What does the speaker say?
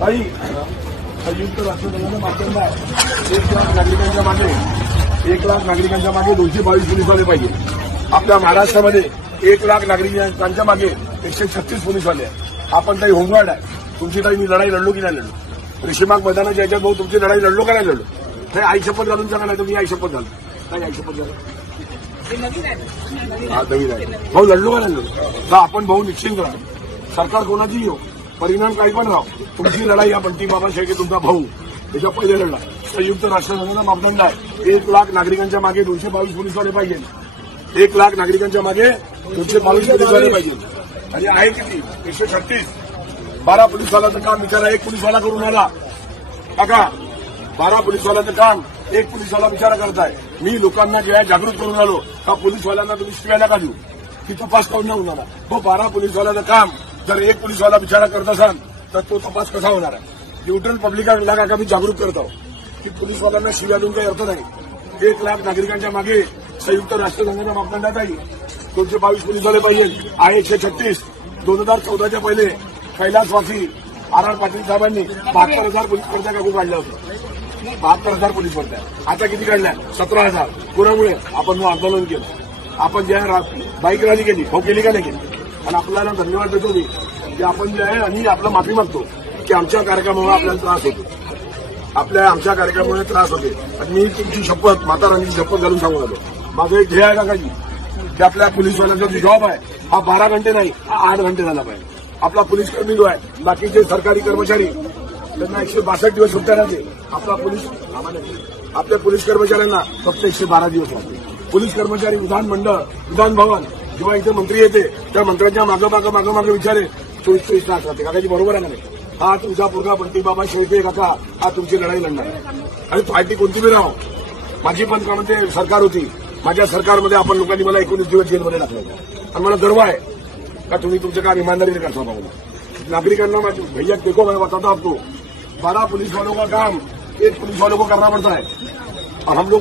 काही संयुक्त राष्ट्रसंघाचा मापदंड आहे 1 लाख नागरिकांच्या मागे 1 लाख नागरिकांच्या मागे 222 पोलीस वाले पाहिजे। आपल्या महाराष्ट्रामध्ये 1 लाख नागरिकांच्या मागे 136 पोलीस वाले आहेत। आपण काही होमगार्ड आहे। तुमची काही मी लढाई लढलो की नाही लढलो? रेशीमाग मैदानाच्या याच्यात भाऊ तुमची लढाई लढलो का नाही लढलो? नाही आई शपथ घालून सांगा, नाही तर मी आई शपथ घालू। काय आई शपथ घालू? हा नवीन आहे भाऊ, लढलो का नाही लढलो? तर आपण भाऊ निश्चिंत राहा, सरकार कोणाची हो, परिणाम काही पण राहो, तुमची लढाई या बंटी बाबा शेळके तुमचा भाऊ त्याच्या पहिले लढला। संयुक्त राष्ट्रसंघाचा मापदंड आहे 1 लाख नागरिकांच्या मागे 222 पोलीसवाले पाहिजे। 1 लाख नागरिकांच्या मागे 222 पोलीसवाले पाहिजे। आणि आहे किती? 136। 12 पोलीसवाल्याचं काम विचारा, 1 पोलीसवाला करून आला काका। 12 पोलीसवाल्याचं काम 1 पोलीसवाला विचार करताय। मी लोकांना जेव्हा जागृत करून आलो का पोलीसवाल्यांना तुम्ही शिवायला का देऊ की तपास करून होणार आहे? तो 12 पोलीसवाल्याचं काम जर 1 पोलीसवाला विचार करत असाल तर तो तपास कसा होणार आहे? न्यूट्रल पब्लिकला का मी जागृत करत आहोत की पोलीसवाल्यांना शिव्या देऊन काही अर्थ नाही। 1 लाख नागरिकांच्या मागे संयुक्त राष्ट्रसंघाच्या मापदंडात आहे 222 पोलीसवाले पाहिजे। आहे 136। 2014च्या पहिले कैलासवासी आर पाटील साहेबांनी 72,000 पोलीस भरत्या काढून काढल्या होत्या। 72,000 पोलीस भरत्या आता किती काढल्या? 17,000। कोणामुळे? आपण आंदोलन केलं, आपण जे बाईक रॅली केली, हो केली का नाही केली? आणि आपल्याला धन्यवाद देतो मी की आपण जे आहे आणि आपला माफी मागतो की आमच्या कार्यक्रमामुळे आपल्याला त्रास होतो, आमच्या कार्यक्रमामुळे त्रास होते। आणि मी तुमची शपथ, माता राणीची शपथ घालून सांगून आलो, माझं एक ध्येय आहे काकाजी की आपल्या पोलीसवाल्यांचा जो जॉब आहे हा 12 घंटे नाही, हा 8 घंटे झाला पाहिजे। आपला पोलीस कर्मी जो आहे, बाकीचे सरकारी कर्मचारी त्यांना 162 दिवस सुट्ट्या राहते, आपल्या पोलीस कर्मचाऱ्यांना फक्त 112 दिवस राहते। पोलीस कर्मचारी विधानमंडळ, विधान भवन जेव्हा इथे मंत्री येते त्या मंत्र्यांच्या मागं विचारे 24 तास राहते। काकाजी बरोबर आहे ना? नाही हा तुमचा पोरगा बंटी बाबा शेळके काका, हा तुमची लढाई लढणार आहे। आणि पार्टी कोणती बी राहो, माझी पण कामध्ये सरकार होती, माझ्या सरकारमध्ये आपण लोकांनी मला 19 दिवस जेलमध्ये टाकलं होतं। आणि मला गर्व आहे का तुम्ही तुमचं काम ईमानदारीने करता। पाहून नागरिकांना भैया देखो मैं बताता आपको 12 पुलिस वालों का काम 1 पुलिस वालों को करना पड़ता है और हम लोग